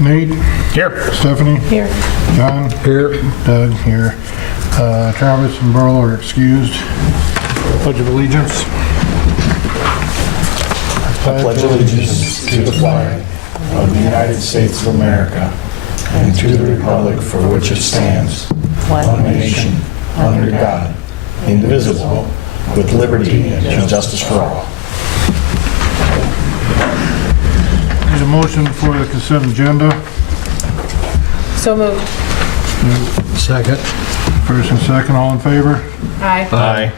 Nate? Here. Stephanie? Here. John? Here. Doug? Here. Travis and Burl are excused. Pledge of allegiance. I pledge allegiance to the flag of the United States of America and to the republic for which it stands, one nation, under God, indivisible, with liberty and justice for all. Need a motion for the consent agenda. So moved. Second. First and second, all in favor? Aye.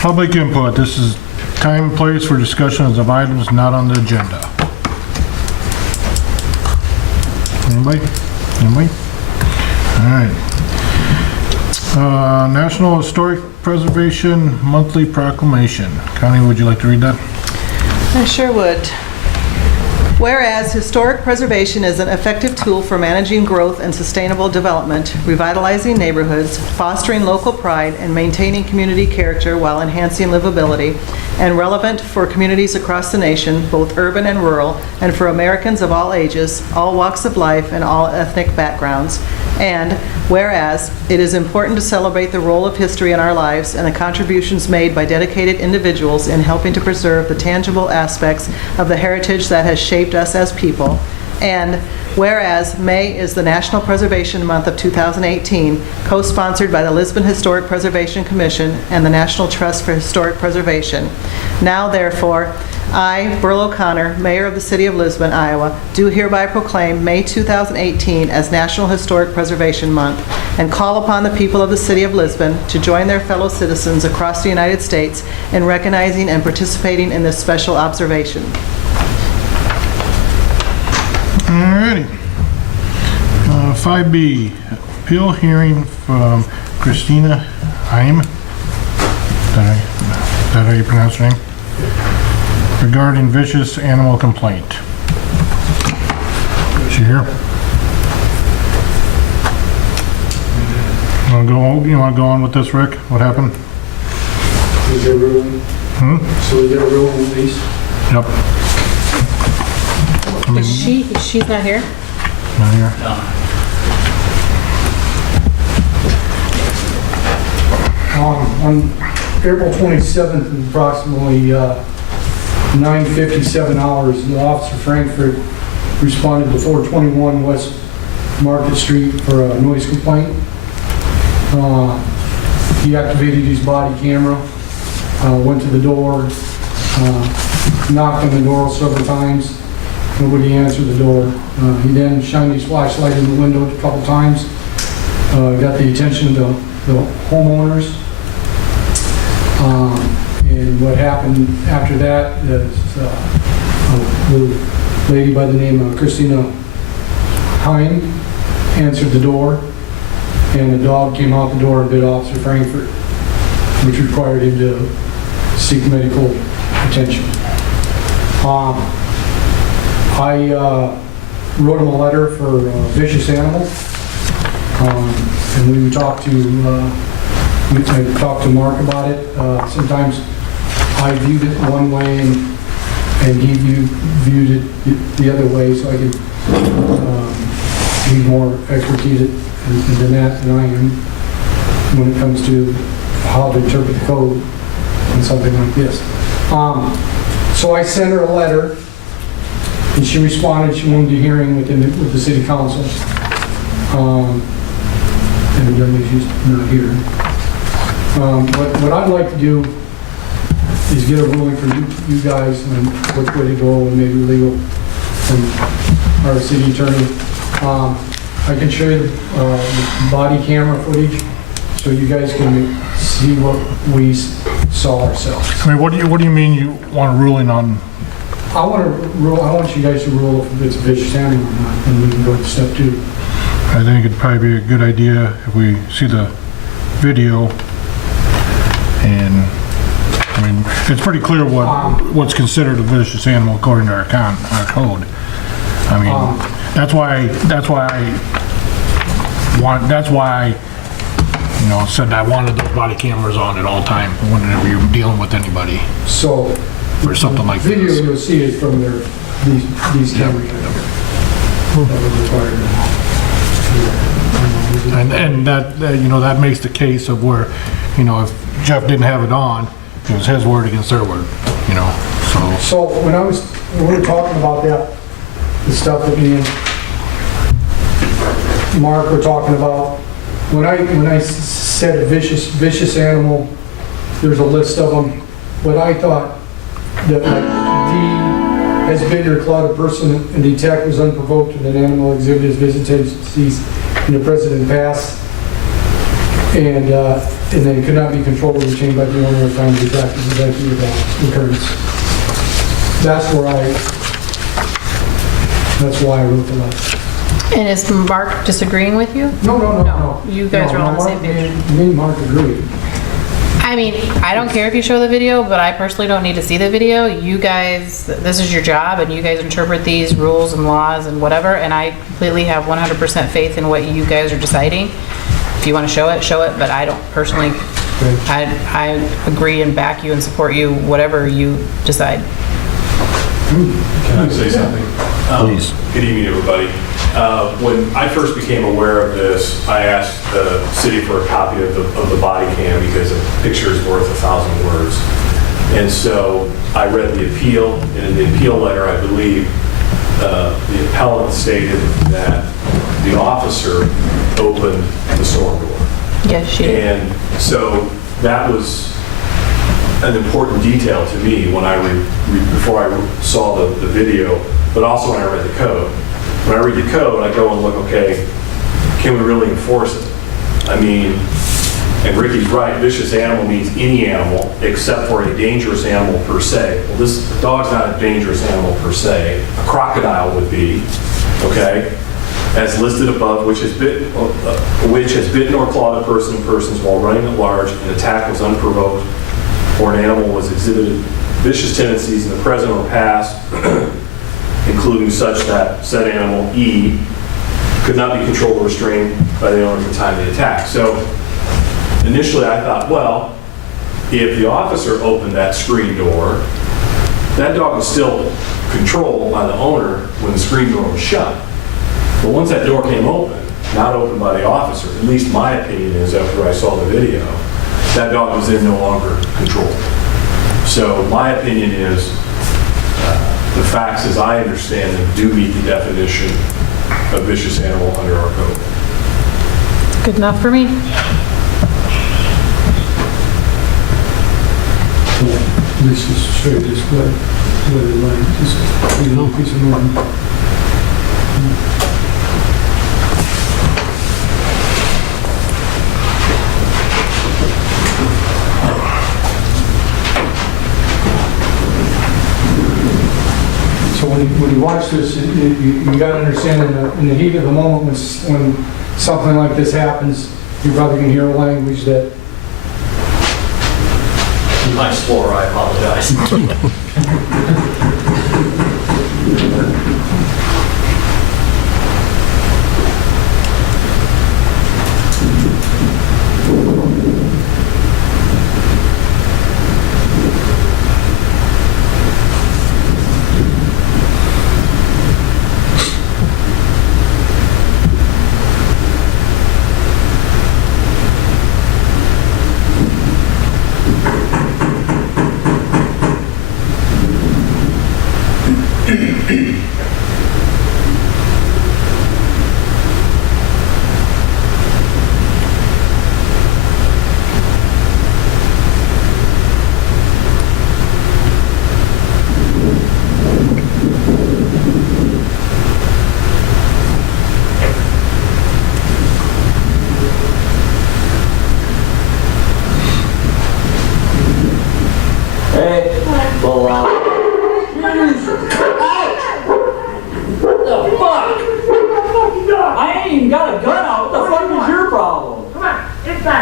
Public input. This is time and place for discussions of items not on the agenda. Anybody? Anybody? All right. National Historic Preservation Monthly Proclamation. Connie, would you like to read that? I sure would. Whereas historic preservation is an effective tool for managing growth and sustainable development, revitalizing neighborhoods, fostering local pride, and maintaining community character while enhancing livability, and relevant for communities across the nation, both urban and rural, and for Americans of all ages, all walks of life, and all ethnic backgrounds. And whereas it is important to celebrate the role of history in our lives and the contributions made by dedicated individuals in helping to preserve the tangible aspects of the heritage that has shaped us as people. And whereas May is the National Preservation Month of 2018, co-sponsored by the Lisbon Historic Preservation Commission and the National Trust for Historic Preservation. Now, therefore, I, Burl O'Connor, Mayor of the City of Lisbon, Iowa, do hereby proclaim May 2018 as National Historic Preservation Month and call upon the people of the City of Lisbon to join their fellow citizens across the United States in recognizing and participating in this special observation. Alrighty. 5B, appeal hearing from Christina Heim. Is that how you pronounce her name? Regarding vicious animal complaint. Is she here? You want to go on with this, Rick? What happened? Is there ruling? So is there a ruling at least? Yep. I mean, She's not here? not here. On April 27th, approximately 9:57 hours, the Officer Frankfurt responded to 421 West Market Street for a noise complaint. He activated his body camera, went to the door, knocked on the door several times. Nobody answered the door. He then shined his flashlight in the window a couple times, got the attention of the homeowners. And what happened after that is a lady by the name of Christina Heim answered the door, and a dog came out the door and bit Officer Frankfurt, which required him to seek medical attention. I wrote him a letter for vicious animals, and we talked to I talked to Mark about it. Sometimes I viewed it one way and he viewed it the other way, so I could be more expertise than that than I am when it comes to how to interpret the code and something like this. So I sent her a letter, and she responded. She wanted a hearing with the city council. Evidently she's not here. What I'd like to do is get a ruling from you guys on which way to go, and maybe legal from our city attorney. I can show you the body camera footage so you guys can see what we saw ourselves. I mean, what do you mean you want a ruling on? I want you guys to rule if it's a vicious animal or not, and we can go to step 2. I think it'd probably be a good idea if we see the video. And I mean, it's pretty clear what's considered a vicious animal according to our code. I mean, that's why I said I wanted those body cameras on at all time whenever you're dealing with anybody. So or something like video this. you'll see is from their these cameras that were required. And that makes the case of where, if Jeff didn't have it on, it was his word against their word, so. So when we were talking about that, the stuff that me and Mark were talking about, when I said a vicious animal, there's a list of them. What I thought that like D has bitten or clawed a person and the attack was unprovoked and an animal exhibited visitations in the present and past, and then could not be controlled or retained by the owner at the time of the attack is exactly that occurrence. That's why I wrote the letter. And is Mark disagreeing with you? No. You guys are on the same page. Me and Mark agree. I mean, I don't care if you show the video, but I personally don't need to see the video. You guys, this is your job, and you guys interpret these rules and laws and whatever, and I completely have 100% faith in what you guys are deciding. If you want to show it, but I don't personally, I agree and back you and support you, whatever you decide. Can I say something? Please. Good evening, everybody. When I first became aware of this, I asked the city for a copy of the body cam because a picture is worth 1,000 words. And so I read the appeal, and in the appeal letter, I believe the appellant stated that the officer opened the storm door. Yes, she did. And so that was an important detail to me when before I saw the video, but also when I read the code. When I read the code, I go and look, okay, can we really enforce it? I mean, and Ricky's right, vicious animal means any animal except for a dangerous animal per se. Well, this dog's not a dangerous animal per se. A crocodile would be, okay? As listed above, which has bitten or clawed a person or persons while running at large, an attack was unprovoked, or an animal was exhibited vicious tendencies in the present or past, including such that said animal, E, could not be controlled or restrained by the owner at the time of the attack. So initially I thought, well, if the officer opened that screen door, that dog was still controlled by the owner when the screen door was shut. But once that door came open, not opened by the officer, at least my opinion is after I saw the video, that dog was then no longer controlled. So my opinion is the facts as I understand them do meet the definition of vicious animal under our code. Good enough for me? This is straight, just what it like, just a little piece of norm. So when you watch this, you got to understand in the heat of the moment when something like this happens, you probably can hear a language that My explorer, I apologize.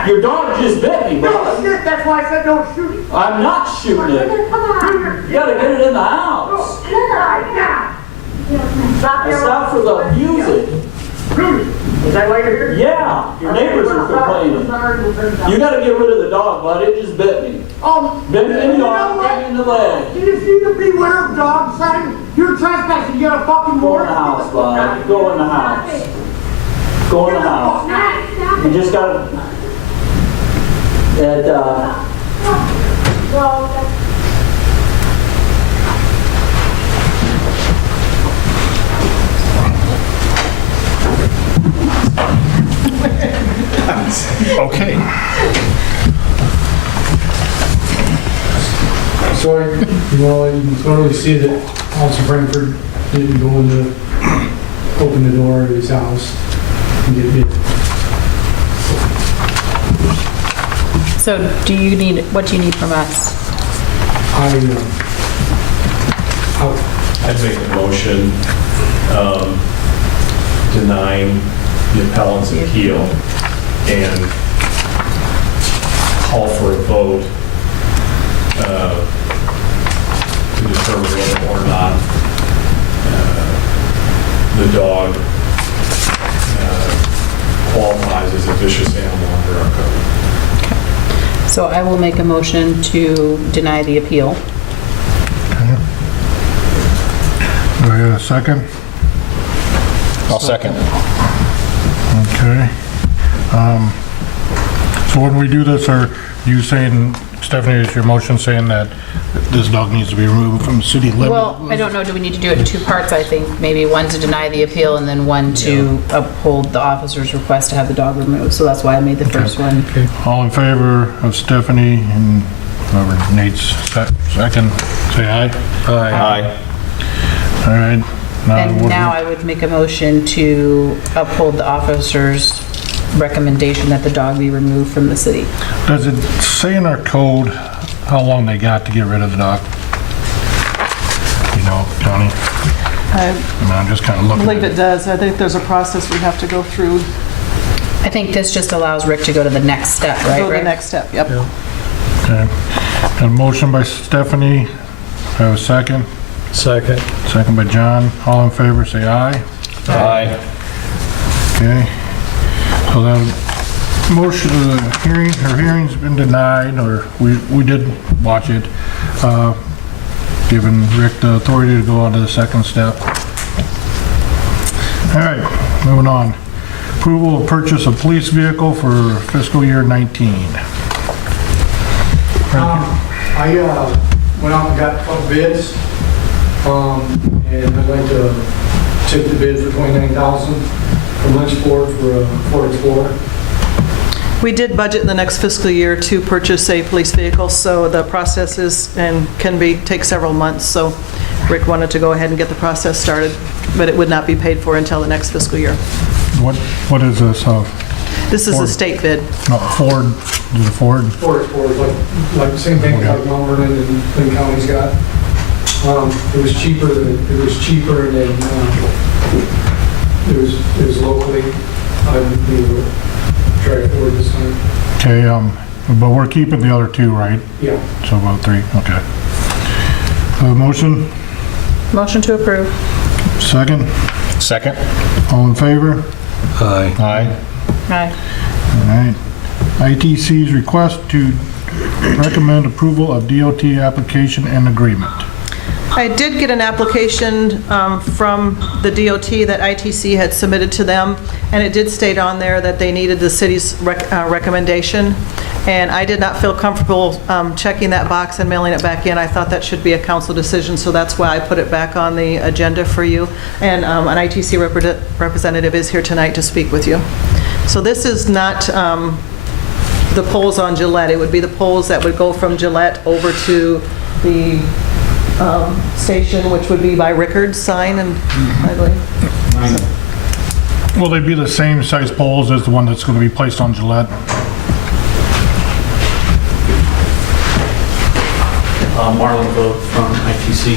Your dog just bit me, bud. No, shit, that's why I said don't shoot it. I'm not shooting it. Come on. You gotta get it in the house. Stop there. Stop for the music. shoot it. Is that why you're here? Yeah, your neighbors are complaining. You gotta get rid of the dog, bud. It just bit me. Bit me in the arm, bit me in the leg. You just need to beware of dogs, son. You're trespassing. You got a fucking Go in warrant. the house, bud. Go in the house. Go in the house. You just gotta... Okay. So, you can clearly see that Officer Frankfurt didn't go in to open the door of his house and get bit. So what do you need from us? I'd make a motion denying the appellant's appeal and call for a vote to determine whether or not the dog qualifies as a vicious animal under our code. So I will make a motion to deny the appeal. Do I get a second? I'll second. Okay. So when we do this, are you saying, Stephanie, is your motion saying that this dog needs to be removed from city limits? Well, I don't know, do we need to do it in two parts? I think maybe one to deny the appeal and then one to uphold the officer's request to have the dog removed. So that's why I made the first one. Okay. All in favor of Stephanie and whoever Nate's second, say aye. Aye. All right. And now I would make a motion to uphold the officer's recommendation that the dog be removed from the city. Does it say in our code how long they got to get rid of the dog? You know, Johnny? I mean, I'm just kind of I looking. believe it does. I think there's a process we have to go through. I think this just allows Rick to go to the next step, right, Go to the Rick? next step, yep. Okay. A motion by Stephanie. I have a second. Second. Second by John. All in favor, say aye. Aye. Okay. So that motion, her hearing's been denied, or we did watch it, giving Rick the authority to go on to the second step. All right, moving on. Approval of purchase of police vehicle for fiscal year 19. I went out and got a couple bids, and I'd like to take the bid for $29,000 from Lynchport for a Ford Explorer. We did budget in the next fiscal year to purchase a police vehicle, so the process is and can take several months. So Rick wanted to go ahead and get the process started, but it would not be paid for until the next fiscal year. What is this? This is a Ford. state bid. No, Ford. Is it Ford? Ford Explorer, like the same thing like Mount Vernon and Clinton County's got. It was cheaper than it was locally. I would be able to try Ford this time. Okay, but we're keeping the other two, right? Yeah. So about three, okay. Motion, Motion to approve. second, Second. all in favor? Aye. Aye. Aye. All right. ITC's request to recommend approval of DOT application and agreement. I did get an application from the DOT that ITC had submitted to them, and it did state on there that they needed the city's recommendation, and I did not feel comfortable checking that box and mailing it back in. I thought that should be a council decision, so that's why I put it back on the agenda for you, and an ITC representative is here tonight to speak with you. So this is not the poles on Gillette. It would be the poles that would go from Gillette over to the station, which would be by Rickard's sign, and I believe. Will they be the same size poles as the one that's going to be placed on Gillette? Marlon Vogt from ITC.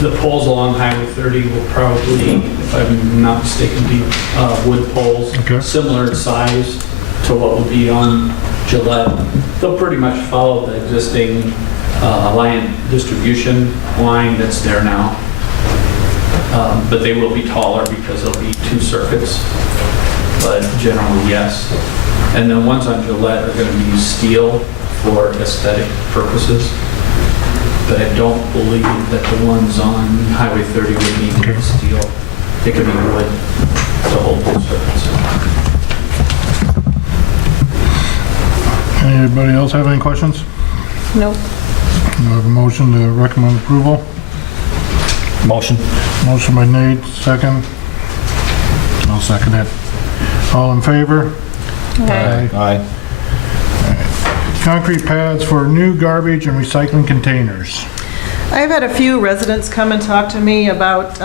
The poles along Highway 30 will probably, if I'm not mistaken, be wood poles, Okay. similar in size to what would be on Gillette. They'll pretty much follow the existing line distribution line that's there now. But they will be taller because there'll be 2 circuits. But generally, yes. And the ones on Gillette are going to be steel for aesthetic purposes. But I don't believe that the ones on Highway 30 would need to be steel. They could be wood to hold the circuits. Anybody else have any questions? Nope. We have a motion to recommend approval. Motion. Motion by Nate, second. I'll second it. All in favor? Okay. Aye. Concrete pads for new garbage and recycling containers. I've had a few residents come and talk to me about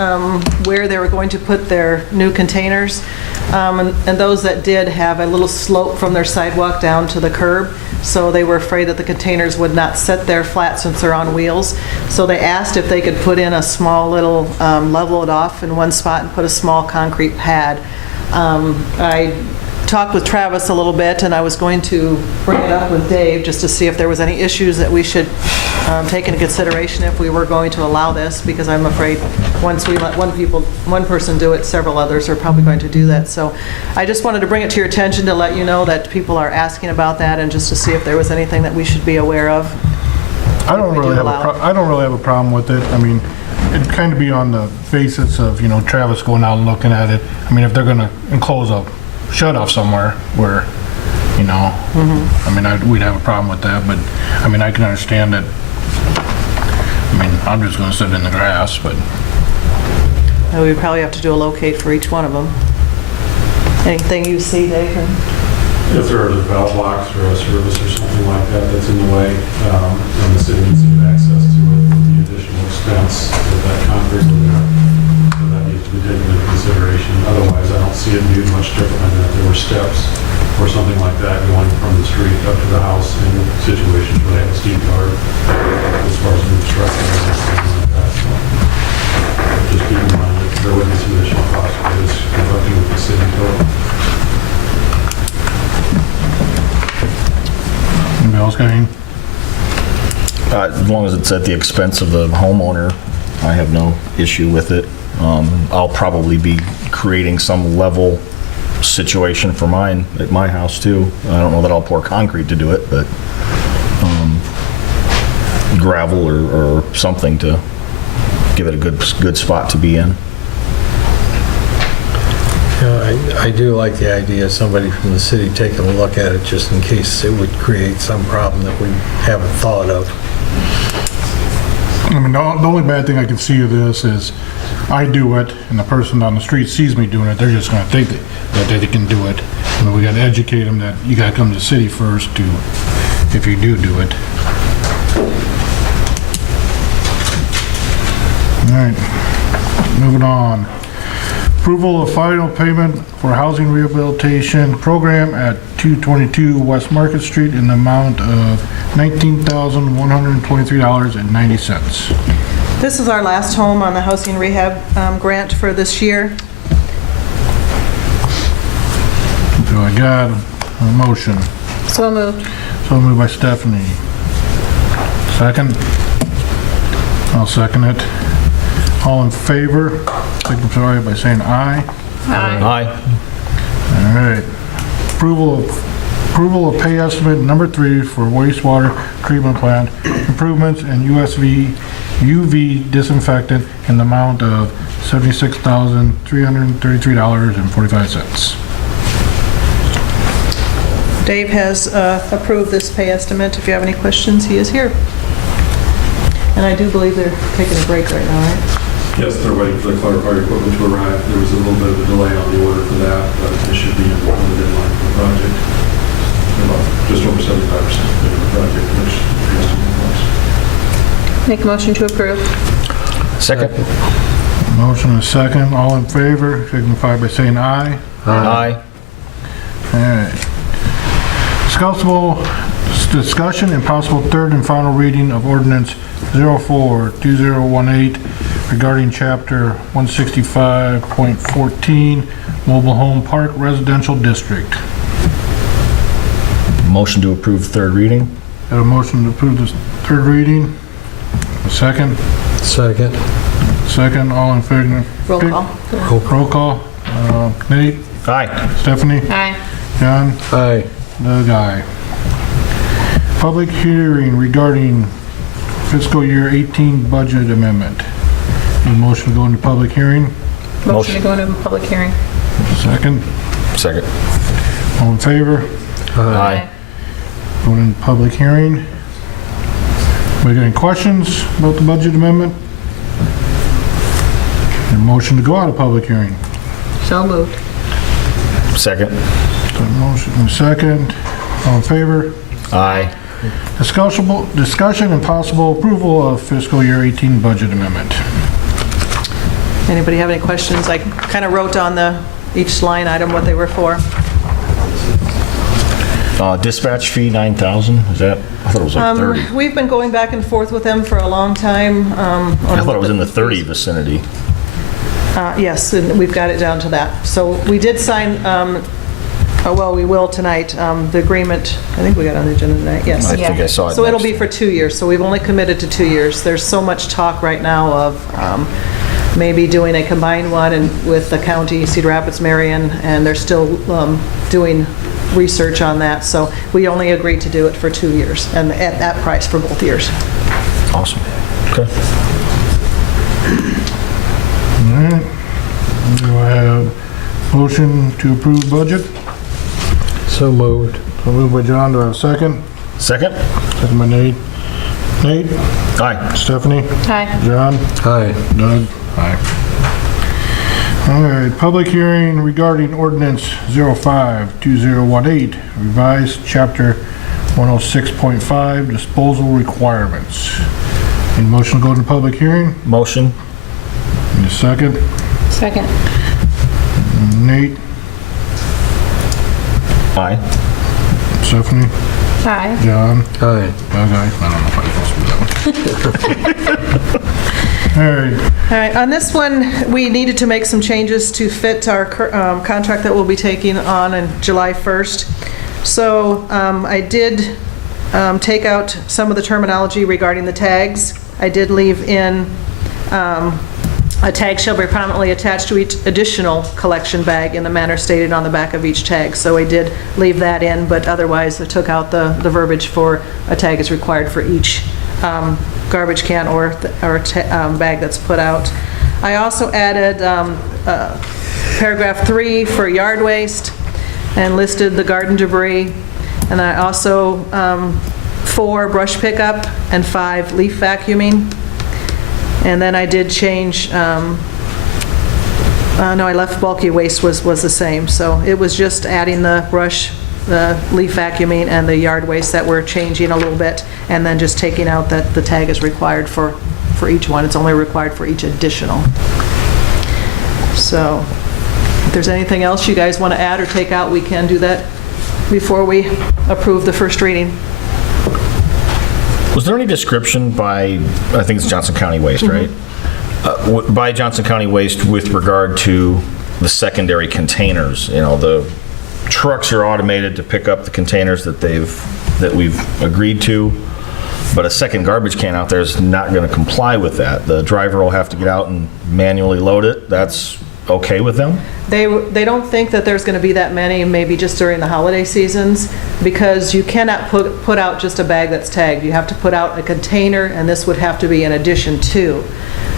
where they were going to put their new containers. And those that did have a little slope from their sidewalk down to the curb. So they were afraid that the containers would not sit there flat since they're on wheels. So they asked if they could put in a small little, level it off in one spot and put a small concrete pad. I talked with Travis a little bit, and I was going to bring it up with Dave just to see if there was any issues that we should take into consideration if we were going to allow this, because I'm afraid once we let one person do it, several others are probably going to do that. So I just wanted to bring it to your attention to let you know that people are asking about that, and just to see if there was anything that we should be aware of. I don't really have a problem with it. I mean, it'd kind of be on the basis of, you know, Travis going out and looking at it. I mean, if they're gonna enclose a shut-off somewhere where, you know, I mean, we'd have a problem with that, but, I mean, I can understand that. I mean, I'm just gonna sit in the grass, but. We'd probably have to do a locate for each one of them. Anything you see, Dave? If there are valve blocks or a service or something like that that's in the way, and the city needs to get access to it, the additional expense that concrete would have, so that needs to be taken into consideration. Otherwise, I don't see it viewed much different than if there were steps or something like that going from the street up to the house in situations where they have a steep yard, as far as new construction or something like that. So just keep in mind that there would be some additional costs for this conducting with the city code. Anybody else got any? As long as it's at the expense of the homeowner, I have no issue with it. I'll probably be creating some level situation for mine at my house too. I don't know that I'll pour concrete to do it, but gravel or something to give it a good spot to be in. I do like the idea of somebody from the city taking a look at it, just in case it would create some problem that we haven't thought of. I mean, the only bad thing I can see of this is I do it, and the person on the street sees me doing it, they're just gonna think that they can do it. I mean, we gotta educate them that you gotta come to the city first if you do it. All right, moving on. Approval of final payment for housing rehabilitation program at 222 West Market Street in the amount of $19,123.90. This is our last home on the housing rehab grant for this year. So I got a motion. So moved. So moved by Stephanie. Second? I'll second it. All in favor, signify by saying aye. Aye. All right. Approval of pay estimate number 3 for wastewater treatment plant improvements and UV disinfectant in the amount of $76,333.45. Dave has approved this pay estimate. If you have any questions, he is here. And I do believe they're taking a break right now, right? Yes, they're waiting for the clarifier equipment to arrive. There was a little bit of a delay on the order for that, but it should be on the deadline for the project. About just over 75% of the project, which is Make a motion to approve. Second. Motion and a second. All in favor, signify by saying aye. Aye. All right. Discussion and possible third and final reading of ordinance 04-2018 regarding chapter 165.14 mobile home park residential district. Motion to approve third reading. Got a motion to approve this third reading. A second. Second. Second, all in favor? Roll call. Roll call. Nate? Aye. Stephanie? Aye. John? Aye. Doug, aye. Public hearing regarding fiscal year 18 budget amendment. Need a motion to go into public hearing? Motion to go into public hearing. Second. Second. All in favor? Aye. Going into public hearing. We got any questions about the budget amendment? Need a motion to go out of public hearing? So moved. Second. So motion and second. All in favor? Aye. Discussion and possible approval of fiscal year 18 budget amendment. Anybody have any questions? I kind of wrote on each line item what they were for. Dispatch fee, 9,000, is that? I thought it was like 30. We've been going back and forth with them for a long time. I thought it was in the 30 vicinity. Yes, and we've got it down to that. So we did sign, well, we will tonight, the agreement, I think we got on the agenda tonight, yes. I think I saw it. So it'll next. be for 2 years, so we've only committed to 2 years. There's so much talk right now of maybe doing a combined one with the county, Cedar Rapids, Marion, and they're still doing research on that. So we only agreed to do it for 2 years, and at that price for both years. Awesome. Okay. All right. Do I have motion to approve budget? So moved. So moved by John, do I have a second? Second? Second by Nate. Nate? Aye. Stephanie? Aye. John? Aye. Doug? Aye. All right, public hearing regarding ordinance 05-2018, revised chapter 106.5, disposal requirements. Need a motion to go into public hearing? Motion? Need a second? Second. Nate? Aye. Stephanie? Aye. John? Aye. Doug, aye. I don't know if I can do that one. All right. All right, on this one, we needed to make some changes to fit our contract that we'll be taking on July 1st. So I did take out some of the terminology regarding the tags. I did leave in a tag shall be prominently attached to each additional collection bag in the manner stated on the back of each tag. So I did leave that in, but otherwise I took out the verbiage for a tag is required for each garbage can or bag that's put out. I also added paragraph 3 for yard waste and listed the garden debris. And I also 4 brush pickup and 5 leaf vacuuming. And then I did change, no, I left bulky waste was the same. So it was just adding the brush, the leaf vacuuming, and the yard waste that we're changing a little bit, and then just taking out that the tag is required for each one. It's only required for each additional. So if there's anything else you guys want to add or take out, we can do that before we approve the first reading. Was there any description by, I think it's Johnson County Waste, right? By Johnson County Waste with regard to the secondary containers? You know, the trucks are automated to pick up the containers that we've agreed to, but a second garbage can out there is not going to comply with that. The driver will have to get out and manually load it. That's okay with them? They don't think that there's going to be that many, maybe just during the holiday seasons, because you cannot put out just a bag that's tagged. You have to put out a container, and this would have to be in addition to.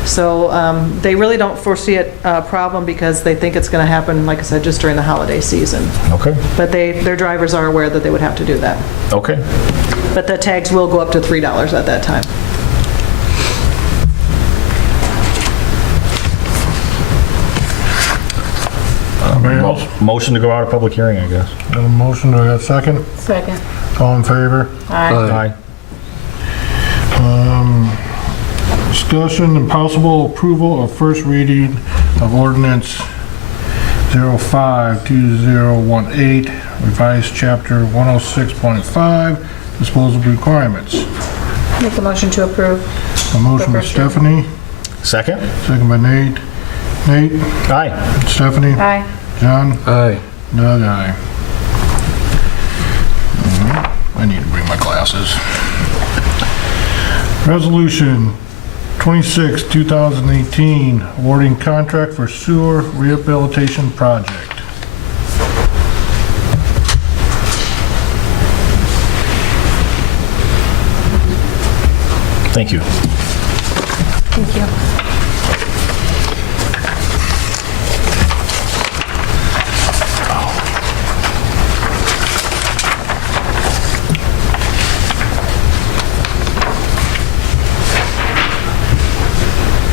So they really don't foresee it a problem because they think it's going to happen, like I said, just during the holiday season. Okay. But their drivers are aware that they would have to do that. Okay. But the tags will go up to $3 at that time. Motion to go out of public hearing, I guess. Got a motion, do I have a second? Second. All in favor? Aye. Discussion and possible approval of first reading of ordinance 05-2018, revised chapter 106.5, disposal requirements. Make a motion to approve. A motion by Stephanie, Second? second by Nate. Nate? Aye. Stephanie? Aye. John? Aye. Doug, aye. I need to bring my glasses. Resolution 26, 2018, awarding contract for sewer rehabilitation project. Thank you. Thank you.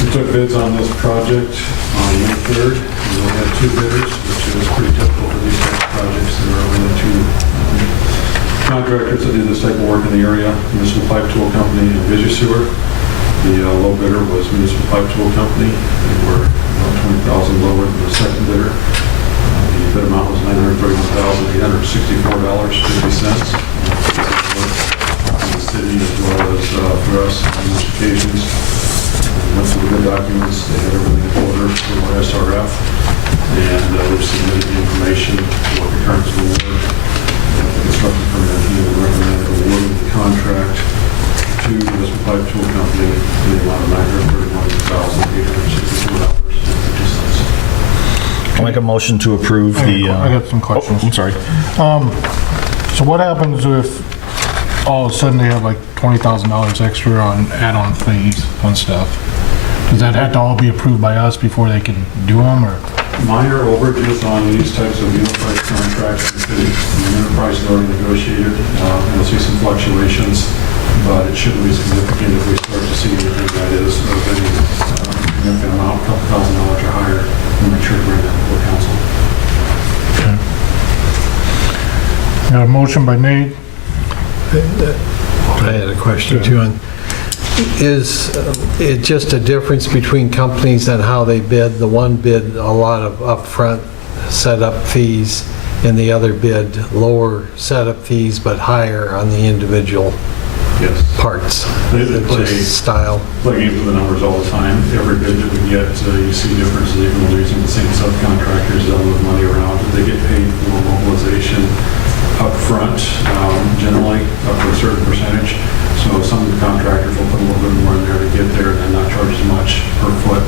We took bids on this project on May 3rd. We only had 2 bidders, which is pretty typical for these types of projects. There are only 2 contractors that do this type of work in the area, Municipal Pipe Tool Company and Visu Sewer. The low bidder was Municipal Pipe Tool Company. They were about $20,000 lower than the second bidder. The bid amount was $931,864.50. The city, as well as for us on these occasions. Went through the bid documents, they had everything in order for our SRF, and we've submitted the information for the terms of award. The construction permit and recommended awarding the contract to Municipal Pipe Tool Company in the amount of $931,864.50. I'll make a motion to approve the... I got some questions. Oh, I'm sorry. So what happens if all of a sudden they have like $20,000 extra on add-on fees and stuff? Does that have to all be approved by us before they can do them, or? Minor overages on these types of unit price contracts, the unit price is already negotiated. You'll see some fluctuations, but it shouldn't be significant if we start to see anything that is of any significant amount, a couple $1,000 or higher. We'll make sure to bring that before council. Okay. Got a motion by Nate. I had a question too. Is it just a difference between companies and how they bid? The one bid a lot of upfront setup fees, and the other bid lower setup fees but higher on the individual parts. Style. Looking into the numbers all the time, every bid that we get, you see differences even when using the same subcontractors. They'll move money around. They get paid for mobilization up front, generally up to a certain percentage. So some of the contractors will put a little bit more in there to get there and then not charge as much per foot.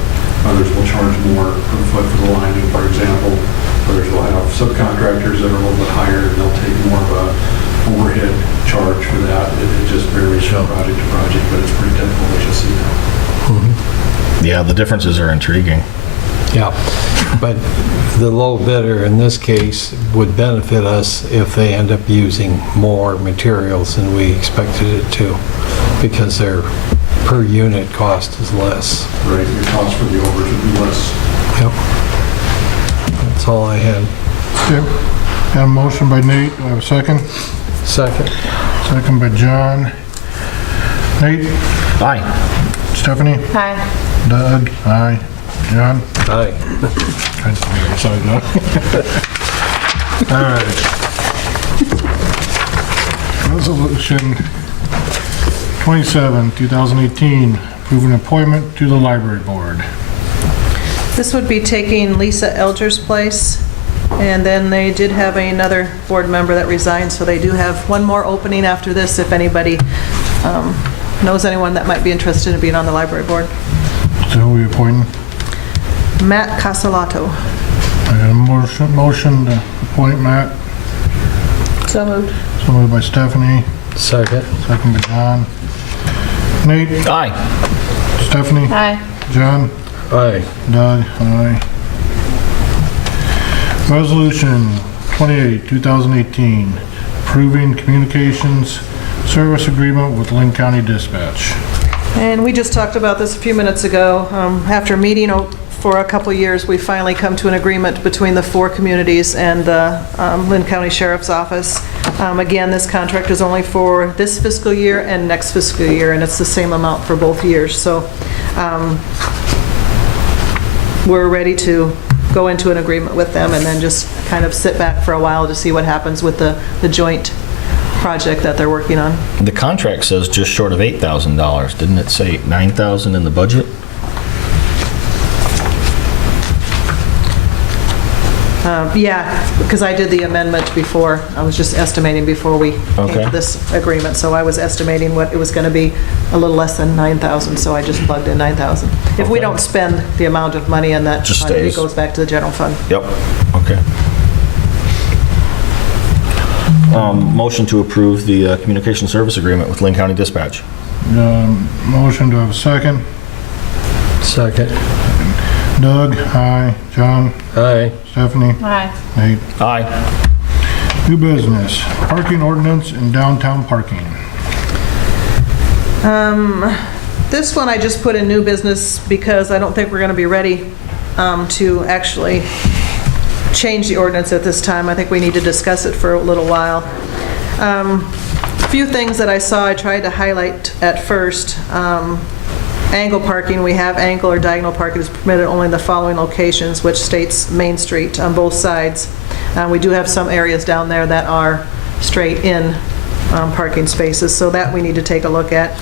Others will charge more per foot for the lining, for example. Others will have subcontractors that are a little bit higher and they'll take more of a overhead charge for that. It just varies from project to project, but it's pretty typical what you'll see now. Yeah, the differences are intriguing. Yeah, but the low bidder in this case would benefit us if they end up using more materials than we expected it to, because their per unit cost is less. Right, your cost for the overage would be less. Yep. That's all I had. Yep. Got a motion by Nate. Do I have a second? Second. Second by John. Nate? Aye. Stephanie? Hi. Doug? Aye. John? Aye. Sorry, Doug. All right. Resolution 27, 2018, approving appointment to the library board. This would be taking Lisa Elger's place, and then they did have another board member that resigned, so they do have one more opening after this if anybody knows anyone that might be interested in being on the library board. So who are we appointing? Matt Casalato. I got a motion to appoint Matt. So moved. So moved by Stephanie. Second. Second by John. Nate? Aye. Stephanie? Hi. John? Aye. Doug? Aye. Resolution 28, 2018, approving communications service agreement with Lynn County Dispatch. And we just talked about this a few minutes ago. After meeting for a couple years, we finally come to an agreement between the 4 communities and the Lynn County Sheriff's Office. Again, this contract is only for this fiscal year and next fiscal year, and it's the same amount for both years. So we're ready to go into an agreement with them and then just kind of sit back for a while to see what happens with the joint project that they're working on. The contract says just short of $8,000. Didn't it say $9,000 in the budget? Yeah, because I did the amendment before. I was just estimating before we came Okay. to this agreement. So I was estimating what it was going to be, a little less than 9,000, so I just plugged in 9,000. If we Okay. don't spend the amount of money in that Just fund, it stays. goes back to the general fund. Yep, okay. Motion to approve the communication service agreement with Lynn County Dispatch. Motion to have a second. Second. Doug, aye. John, Aye. Stephanie, Aye. Nate. Aye. New business, parking ordinance and downtown parking. This one I just put in new business because I don't think we're going to be ready to actually change the ordinance at this time. I think we need to discuss it for a little while. A few things that I saw I tried to highlight at first. Angle parking, we have angle or diagonal parking is permitted only in the following locations, which states Main Street on both sides. We do have some areas down there that are straight in parking spaces, so that we need to take a look at.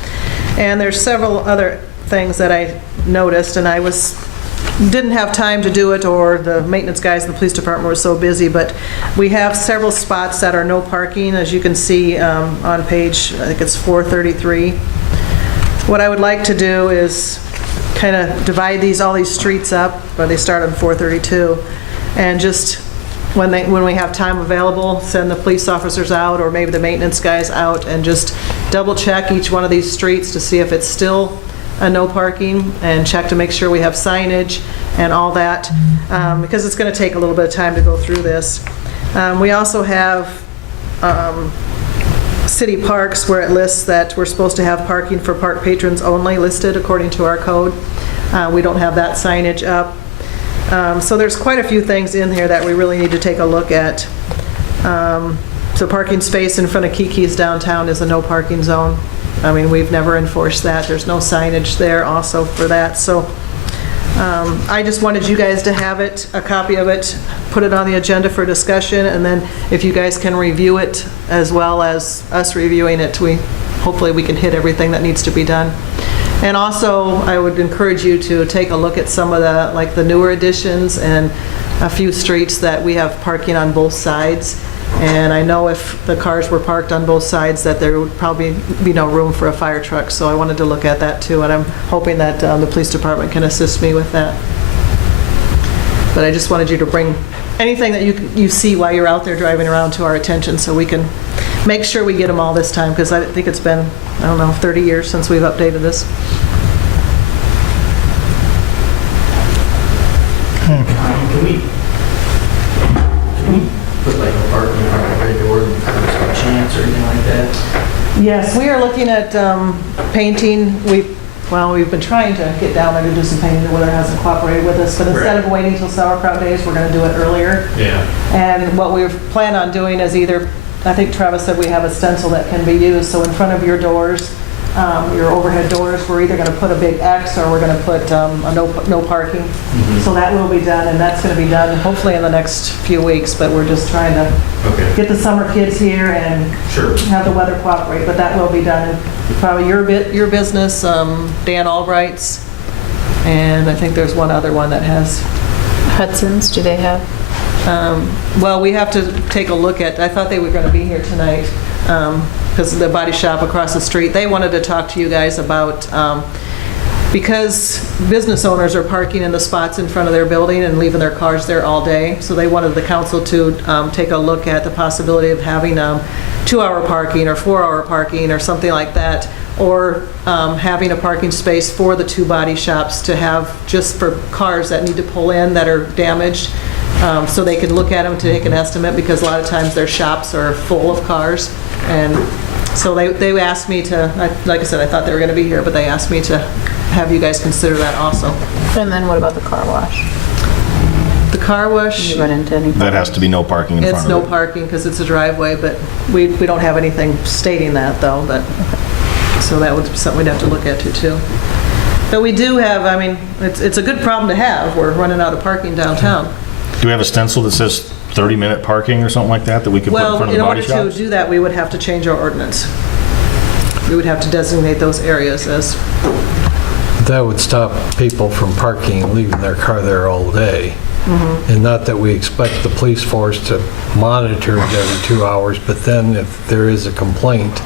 And there's several other things that I noticed, and I didn't have time to do it, or the maintenance guys in the police department were so busy, but we have several spots that are no parking, as you can see on page, I think it's 433. What I would like to do is kind of divide all these streets up, or they start on 432, and just when we have time available, send the police officers out, or maybe the maintenance guys out, and just double check each one of these streets to see if it's still a no parking, and check to make sure we have signage and all that, because it's going to take a little bit of time to go through this. We also have city parks where it lists that we're supposed to have parking for park patrons only listed according to our code. We don't have that signage up. So there's quite a few things in here that we really need to take a look at. So parking space in front of Kiki's downtown is a no parking zone. I mean, we've never enforced that. There's no signage there also for that. So I just wanted you guys to have it, a copy of it, put it on the agenda for discussion, and then if you guys can review it as well as us reviewing it, hopefully we can hit everything that needs to be done. And also, I would encourage you to take a look at some of the newer additions and a few streets that we have parking on both sides. And I know if the cars were parked on both sides that there would probably be no room for a fire truck, so I wanted to look at that too, and I'm hoping that the police department can assist me with that. But I just wanted you to bring anything that you see while you're out there driving around to our attention, so we can make sure we get them all this time, because I think it's been, I don't know, 30 years since we've updated this. Can we put like a parking on every door by chance or anything like that? Yes, we are looking at painting. We've been trying to get down there to do some painting. The weather hasn't cooperated with us, but instead of waiting till sauerkraut days, we're going to do it earlier. Yeah. And what we plan on doing is either, I think Travis said we have a stencil that can be used, so in front of your doors, your overhead doors, we're either going to put a big X or we're going to put a no parking. So that will be done, and that's going to be done hopefully in the next few weeks, but we're just trying to get the summer kids here and have the weather cooperate, but that will be done. And probably your business, Dan Albright's, and I think there's one other one that has. Hudson's, do they have? Well, we have to take a look at, I thought they were going to be here tonight, because the body shop across the street, they wanted to talk to you guys about, because business owners are parking in the spots in front of their building and leaving their cars there all day, so they wanted the council to take a look at the possibility of having 2-hour parking or 4-hour parking or something like that, or having a parking space for the 2 body shops to have just for cars that need to pull in that are damaged, so they can look at them to take an estimate, because a lot of times their shops are full of cars. And so they asked me to, like I said, I thought they were going to be here, but they asked me to have you guys consider that also. And then what about the car wash? The car wash, You run into any? That has to be no parking in front it's of it. no parking because it's a driveway, but we don't have anything stating that though, but, so that would be something we'd have to look at too. But we do have, I mean, it's a good problem to have. We're running out of parking downtown. Do we have a stencil that says 30-minute parking or something like that we could put in front of the body Well, in order shops? to do that, we would have to change our ordinance. We would have to designate those areas as, That would stop people from parking and leaving their car there all day. And not that we expect the police force to monitor it every 2 hours, but then if there is a complaint,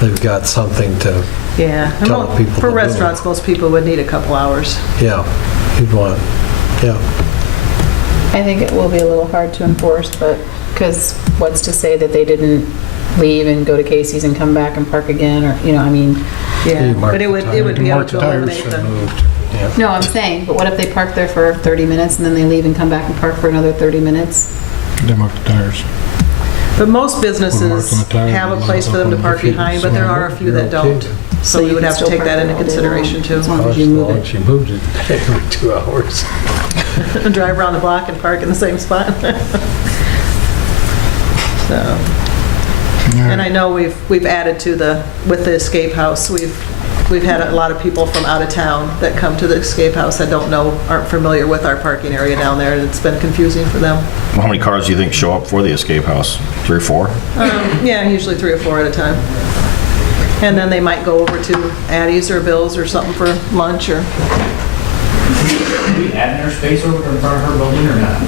they've got something to, Yeah. And Tell people for to do it. restaurants, most people would need a couple hours. yeah, you'd want, yeah. I think it will be a little hard to enforce, but, because what's to say that they didn't leave and go to Casey's and come back and park again, or, I mean, Yeah, You mark but the it would be able Mark the to tires eliminate and the... Moved, yeah. no, I'm saying, but what if they park there for 30 minutes and then they leave and come back and park for another 30 minutes? They mark the tires. But most Would mark businesses on the tire, have a would place for them to mark park on the behind, but there are a few You're that okay don't. to- So we you would can have to still take park that there into all day consideration long, too. as long as you move it. She moved it every 2 hours. Drive around the block and park in the same spot. So, and I know we've added to with the escape house, we've had a lot of people from out of town that come to the escape house that aren't familiar with our parking area down there, and it's been confusing for them. How many cars do you think show up for the escape house? 3 or 4? Yeah, usually 3 or 4 at a time. And then they might go over to Addie's or Bill's or something for lunch or... Are we adding our space over in front of her building or not?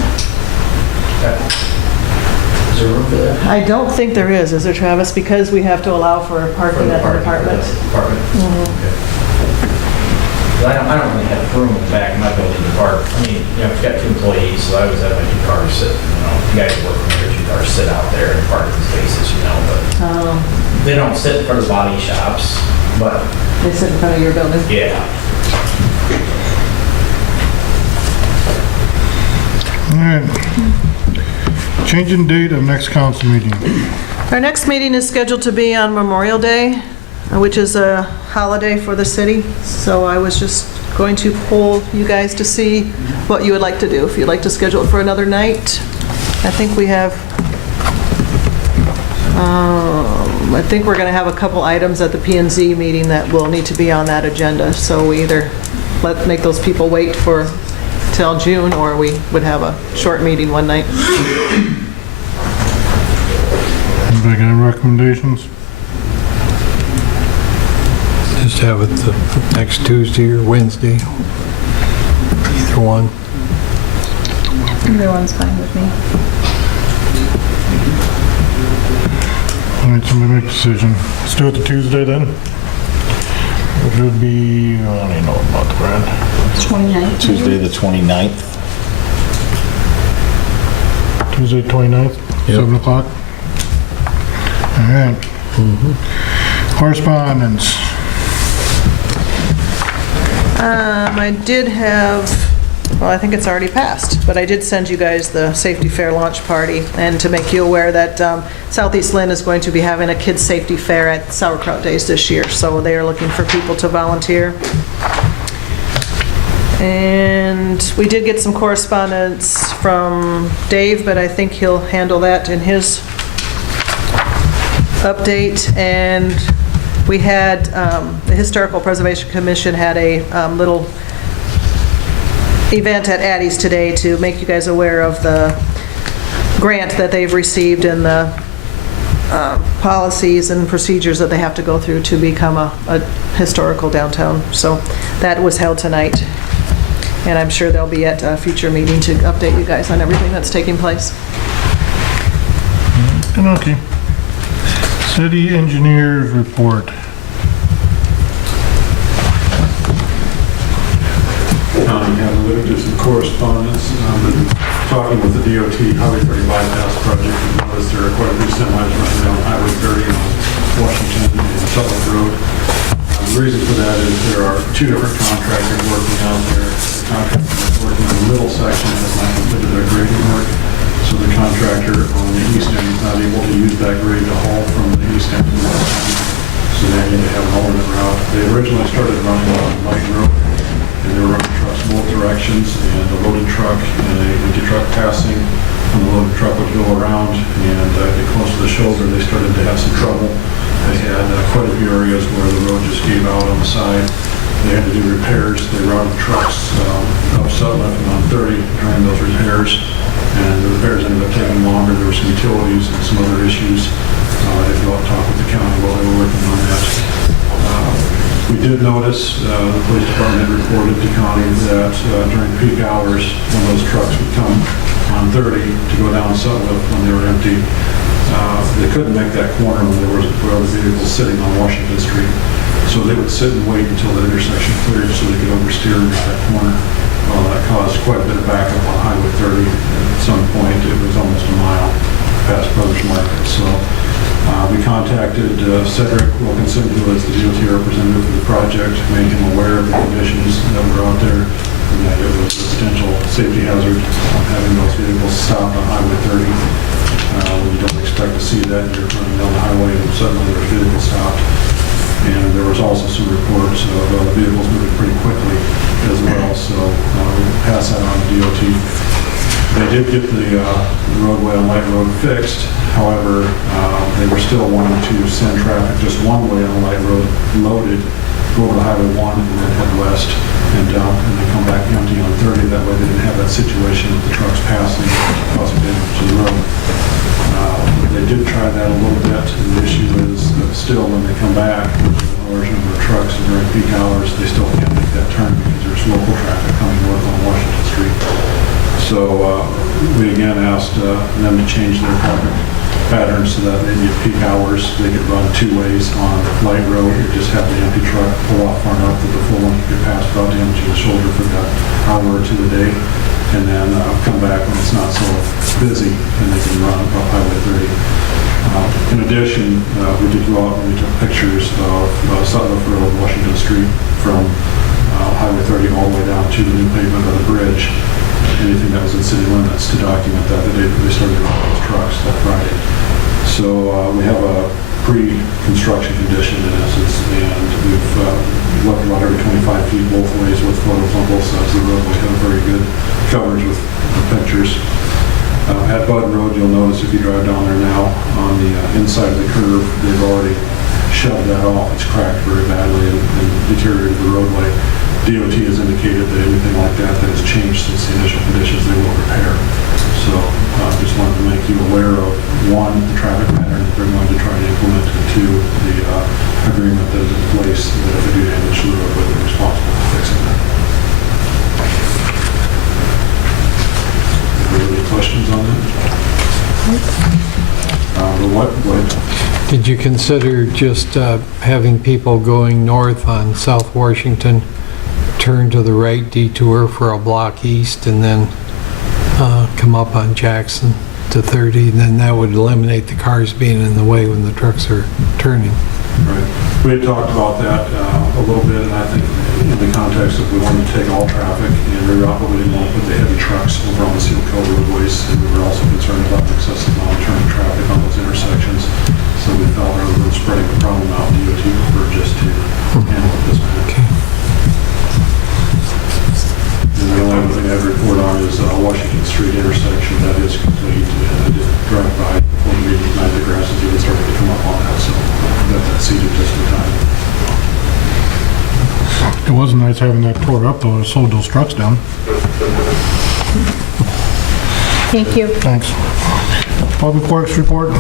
Is there room for that? I don't think there is there, Travis? Because we have to allow for parking at the department. Apartment? Okay. 'Cause I don't really have room in the back of my building to park. I mean, I've got 2 employees, so I always have my 2 cars sit, you guys work from their 2 cars sit out there and park in spaces, but they don't sit in front of body shops, but They sit in front of your building. yeah. All right. Changing date of next council meeting. Our next meeting is scheduled to be on Memorial Day, which is a holiday for the city. So I was just going to poll you guys to see what you would like to do. If you'd like to schedule it for another night. I think we have, I think we're going to have a couple items at the P&Z meeting that will need to be on that agenda. So we either make those people wait till June, or we would have a short meeting one night. Anybody got any recommendations? Just have it the next Tuesday or Wednesday, either one. Either one's fine with me. All right, somebody make a decision. Let's do it the Tuesday then. Which would be, I don't even know about the brand. 29th. Tuesday, the 29th. Tuesday, 29th, 7 o'clock. All right. Correspondence. I did have, well, I think it's already passed, but I did send you guys the Safety Fair launch party, and to make you aware that Southeast Lynn is going to be having a kids' safety fair at Sauerkraut Days this year, so they are looking for people to volunteer. And we did get some correspondence from Dave, but I think he'll handle that in his update. And we had, the Historical Preservation Commission had a little event at Addie's today to make you guys aware of the grant that they've received and the policies and procedures that they have to go through to become a historical downtown. So that was held tonight. And I'm sure they'll be at a future meeting to update you guys on everything that's taking place. Okay. City engineers report. Have a look at some correspondence. Been talking with the DOT Highway 30 bypass project. We noticed there are quite a few semis running down Highway 30 on Washington and Sutton Road. The reason for that is there are 2 different contractors working out there. The contractor that's working on the middle section has not completed their grading work, so the contractor on the east end is not able to use that grade to haul from the east end to the west end, so they need to have an alternate route. They originally started running on Light Road, and they were running trucks both directions, and a loaded truck and a empty truck passing. When the loaded truck would go around and get close to the shoulder, they started to have some trouble. They had quite a few areas where the road just gave out on the side. They had to do repairs. They routed trucks up Sutton and on 30 during those repairs, and the repairs ended up taking longer. There were some utilities and some other issues. They had to go out and talk with the county while they were working on that. We did notice, the police department had reported to county that during peak hours, when those trucks would come 30 to go down Sutcliffe when they were empty. They couldn't make that corner when there were other vehicles sitting on Washington Street. So they would sit and wait until the intersection cleared so they could oversteer and make that corner. Well, that caused quite a bit of backup on Highway 30. At some point, it was almost a mile past Brothers Market. So we contacted Cedric Wilkinson, who is the DOT representative for the project, made him aware of the conditions that were out there, and that it was a potential safety hazard having those vehicles stopped on Highway 30. We don't expect to see that. You're running down the highway and suddenly there's vehicles stopped. And there was also some reports of vehicles moving pretty quickly as well, so we'll pass that on to DOT. They did get the roadway on Light Road fixed. However, they were still wanting to send traffic just one way on Light Road, loaded, go over to Highway 1 and then head west and dump, and then come back empty on 30. That way they didn't have that situation with the trucks passing, causing damage to the road. They did try that a little bit, and the issue is that still when they come back with a large number of trucks and during peak hours, they still can't make that turn because there's local traffic coming north on Washington Street. So we again asked them to change their traffic patterns so that maybe at peak hours they could run two ways on Light Road or just have the empty truck pull off far enough that the full one could pass without damaging the shoulder for that hour or two a day, and then come back when it's not so busy and they can run up Highway 30. In addition, we did go out and we took pictures of Sutcliffe Road, Washington Street from Highway 30 all the way down to the new pavement of the bridge. Anything that was in city limits to document that the day that they started running those trucks that Friday. So we have a pre-construction condition in essence, and we've looked about every 25 feet both ways with photos on both sides of the road. We have very good coverage with the pictures. At Bud Road, you'll notice if you drive down there now, on the inside of the curve, they've already shoved that off. It's cracked very badly and deteriorated the roadway. DOT has indicated that anything like that that has changed since the initial conditions, they will repair. So I just wanted to make you aware of, one, the traffic pattern that they're going to try to implement, and two, the agreement that is in place that if they do damage to the roadway, they're responsible for fixing that. Are there any questions on that? Did you consider just having people going north on South Washington turn to the right, detour for a block east, and then come up on Jackson to 30, and then that would eliminate the cars being in the way when the trucks are turning? Right. We had talked about that a little bit, and I think in the context of we wanted to take all traffic and reroute, but we didn't want to put the heavy trucks over on the Seal Cove roadways, and we were also concerned about the excessive amount of turning traffic on those intersections. So we felt rather than spreading the problem out, DOT preferred just to handle it this way. Okay. And the only other thing I'd report on is Washington Street intersection. That is complete. And I did drive by before the meeting tonight. The grass is even starting to come up on that, so I got that seeded just in time. It wasn't nice having that tore up though. It slowed those trucks down. Thank you. Thanks. Public Works report.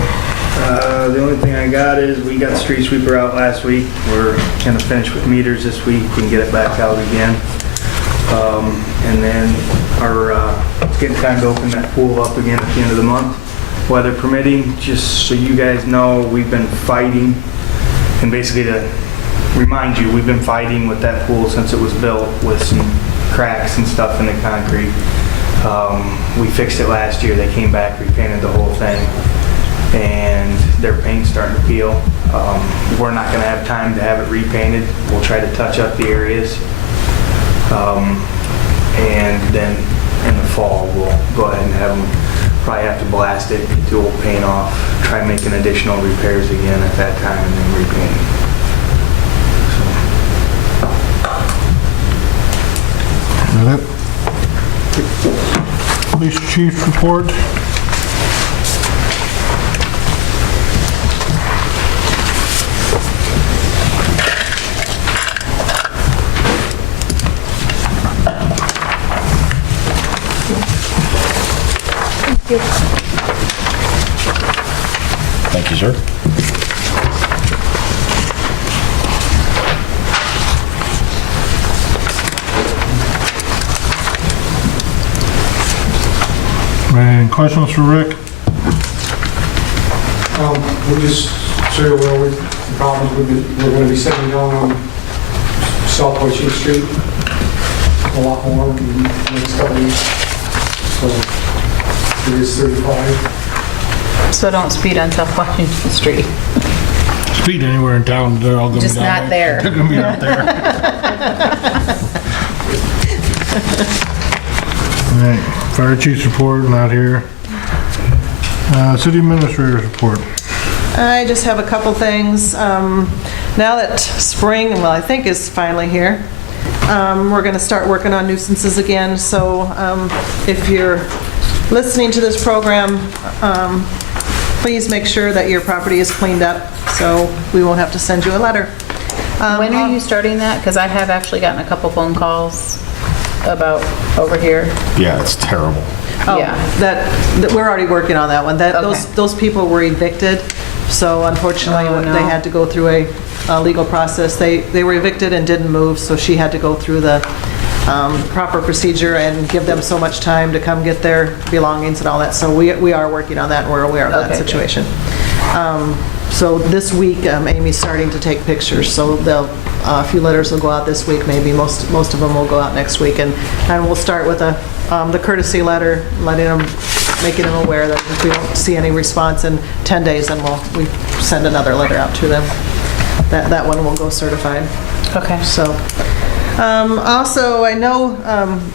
The only thing I got is we got the street sweeper out last week. We're gonna finish with meters this week and get it back out again. And then it's getting time to open that pool up again at the end of the month, weather permitting. Just so you guys know, we've been fighting, and basically to remind you, we've been fighting with that pool since it was built with some cracks and stuff in the concrete. We fixed it last year. They came back, repainted the whole thing, and their paint's starting to peel. We're not going to have time to have it repainted. We'll try to touch up the areas. And then in the fall, we'll go ahead and have them probably have to blast it, get the old paint off, try making additional repairs again at that time, and then repaint Is that it? Police chief's report. Thank you, sir. Any questions for Rick? We're just so you're aware with the problems we're going to be setting down on South Washington Street a lot more in the next couple of weeks. So it is 35. So don't speed on South Washington Street. Speed anywhere in town, they're all gonna be Just down not there. They're gonna be out there. All right, fire chief's report, not here. City administrator's report. I just have a couple things. Now that spring, well, I think is finally here, we're going to start working on nuisances again. So if you're listening to this program, please make sure that your property is cleaned up so we won't have to send you a letter. When are you starting that? Because I have actually gotten a couple phone calls about over here. Yeah, it's terrible. Oh, Yeah. that we're already working on that one. Okay. Those people were evicted, so unfortunately, Oh, no. they had to go through a legal process. They were evicted and didn't move, so she had to go through the proper procedure and give them so much time to come get their belongings and all that. So we are working on that, and we're aware of that Okay, good. situation. So this week, Amy's starting to take pictures, so a few letters will go out this week, maybe most of them will go out next week, and we'll start with the courtesy letter, making them aware that if we don't see any response in 10 days, then we send another letter out to them. That one will go certified. Okay. So, also, I know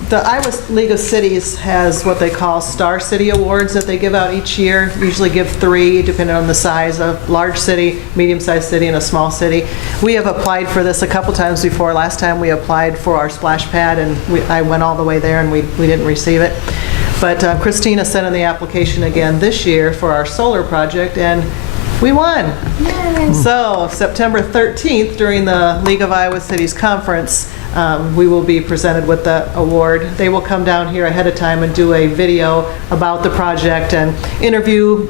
the Iowa League of Cities has what they call Star City Awards that they give out each year. Usually give 3, depending on the size of large city, medium-sized city, and a small city. We have applied for this a couple times before. Last time we applied for our splash pad, and I went all the way there, and we didn't receive it. But Christina sent in the application again this year for our solar project, and we won. Yay. So September 13th, during the League of Iowa Cities Conference, we will be presented with the award. They will come down here ahead of time and do a video about the project and interview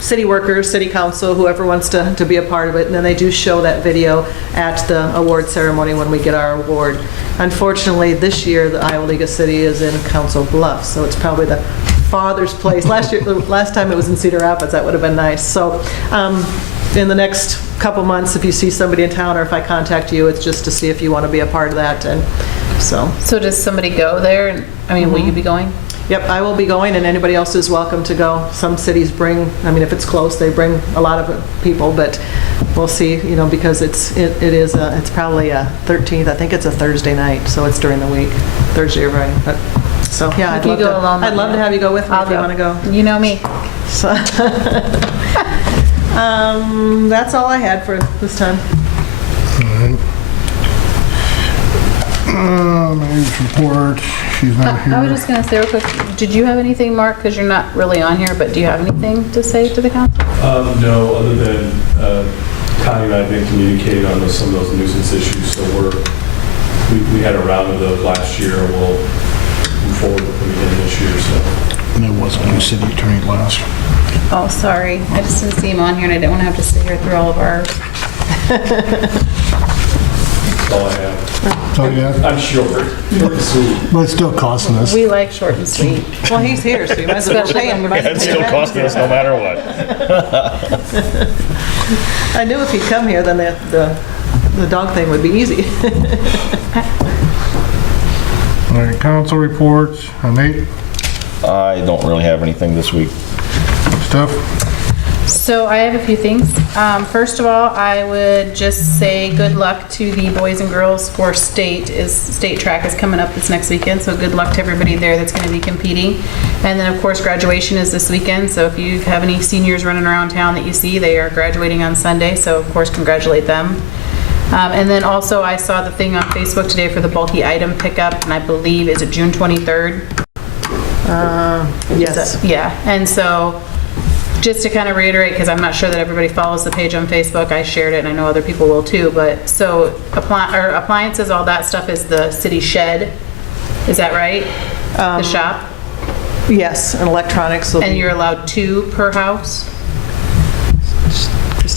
city workers, city council, whoever wants to be a part of it. And then they do show that video at the award ceremony when we get our award. Unfortunately, this year, the Iowa League of Cities is in Council Bluffs, so it's probably the farthest place. Last time it was in Cedar Rapids. That would have been nice. So in the next couple months, if you see somebody in town or if I contact you, it's just to see if you want to be a part of that. And so does somebody go there? Will you be going? Yep, I will be going, and anybody else is welcome to go. Some cities bring, if it's close, they bring a lot of people, but we'll see, because it's probably a 13th. I think it's a Thursday night, so it's during the week, Thursday or Friday. But so yeah, I'd love to have you go with me if you want to go. You know me. So that's all I had for this time. Mayor's report, she's not here. I was just going to say real quick, did you have anything, Mark? Because you're not really on here, but do you have anything to say to the council? No, other than Connie and I have been communicating on some of those nuisance issues, so we had a round of those last year, and we'll move forward with them again this year, so. And there wasn't any city attorney last. Oh, sorry. I just didn't see him on here, and I didn't want to have to sit here through all of ours. That's all I have. So, yeah, I'm short and sweet. but it's still costing us. We like short and sweet. Well, he's here, so you might as well pay him. It's still costing us no matter what. I knew if he'd come here, then the dog thing would be easy. All right, council reports. Nate, I don't really have anything this week. Steph? So I have a few things. First of all, I would just say good luck to the boys and girls for state track is coming up this next weekend. So good luck to everybody there that's going to be competing. And then of course graduation is this weekend. So if you have any seniors running around town that you see, they are graduating on Sunday. So of course congratulate them. And then also I saw the thing on Facebook today for the bulky item pickup, and I believe is it June 23rd? Yes. Yeah. And so just to kind of reiterate, because I'm not sure that everybody follows the page on Facebook, I shared it and I know other people will too, but so appliances, all that stuff is the city shed, is that right? The shop? Yes, and electronics will be. And you're allowed 2 per house?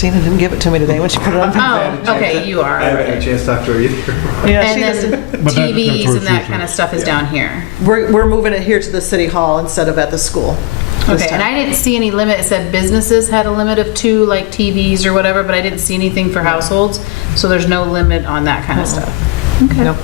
Christina didn't give it to me today when she put it on. Oh, okay, you are. I haven't had a chance to talk to her either. Yeah, she And doesn't. then But that's TVs where and that she's kind of at. stuff is down here. We're moving it here to the city hall instead of at the school. this Okay, and time. I didn't see any limit. It said businesses had a limit of 2, like TVs or whatever, but I didn't see anything for households. So there's no limit on that kind of stuff. Okay. Nope.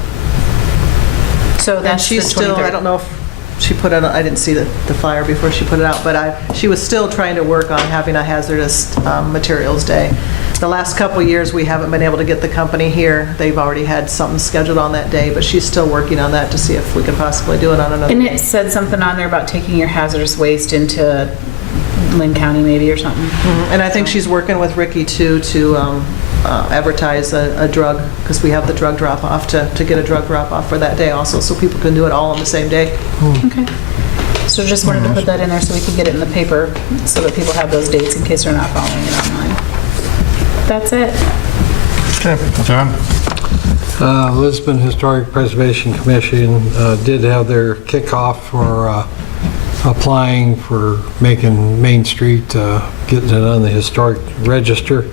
So And that's the she's still, I 23rd. don't know if she put it, I didn't see the flyer before she put it out, but she was still trying to work on having a hazardous materials day. The last couple of years, we haven't been able to get the company here. They've already had something scheduled on that day, but she's still working on that to see if we could possibly do it on another And day. it said something on there about taking your hazardous waste into Lynn County maybe or something. And I think she's working with Ricky too to advertise a drug, because we have the drug drop-off, to get a drug drop-off for that day also, so people can do it all on the same day. Okay. So just wanted to put that in there so we could get it in the paper, so that people have those dates in case they're not following it online. That's it. Okay, John? Lisbon Historic Preservation Commission did have their kickoff for applying for making Main Street, getting it on the historic register.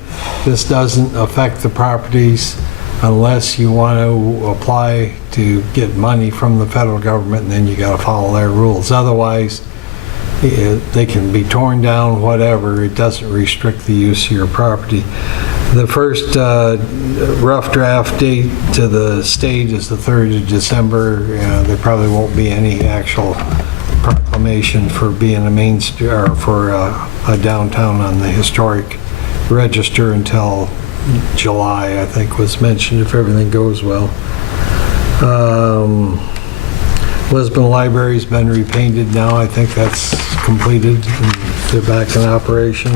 This doesn't affect the properties unless you want to apply to get money from the federal government, and then you got to follow their rules. Otherwise, they can be torn down, whatever. It doesn't restrict the use of your property. The first rough draft date to the state is the 3rd of December. There probably won't be any actual proclamation for being a main street or for a downtown on the historic register until July, I think was mentioned, if everything goes well. Lisbon Library's been repainted now. I think that's completed and they're back in operation.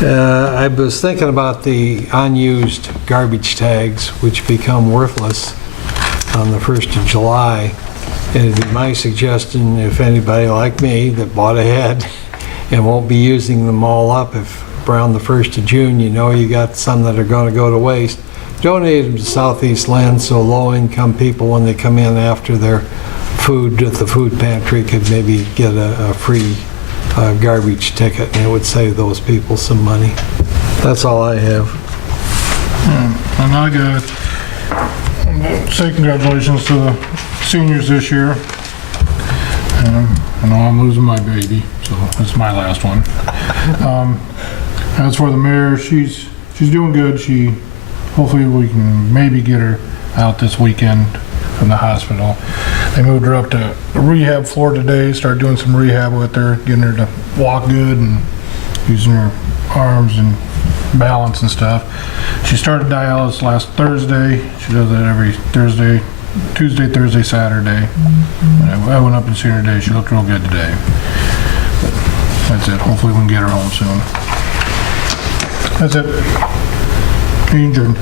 I was thinking about the unused garbage tags, which become worthless on the 1st of July. And it'd be my suggestion, if anybody like me that bought ahead and won't be using them all up, if around the 1st of June, you know you got some that are going to go to waste, donate them to Southeast Lynn so low-income people, when they come in after their food at the food pantry, could maybe get a free garbage ticket, and it would save those people some money. That's all I have. And I got say congratulations to the seniors this year. I know I'm losing my baby, so that's my last one. As for the mayor, she's doing good. Hopefully we can maybe get her out this weekend from the hospital. They moved her up to the rehab floor today, started doing some rehab with her, getting her to walk good and using her arms and balance and stuff. She started dialysis last Thursday. She does that every Thursday, Tuesday, Thursday, Saturday. And I went up and seen her today. She looked real good today. But that's it. Hopefully we can get her home soon. That's it. Adjourned.